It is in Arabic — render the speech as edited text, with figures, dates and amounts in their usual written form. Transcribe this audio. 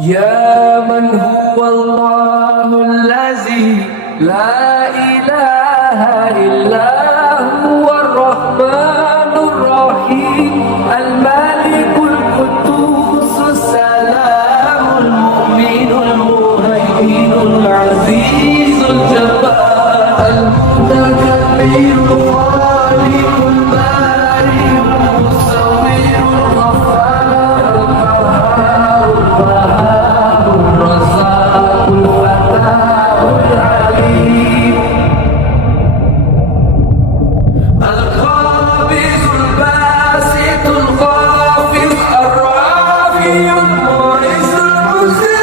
يا من هو الله الذي لا إله إلا هو الرحمن الرحيم الملك القدوس السلام المؤمن المهيمن العزيز الجبار المتكبر الخالق البارئ المصور الغفار القهار الوهاب الرزاق الفتاح العليم القابض الباسط الخافض الرافع المعز المذل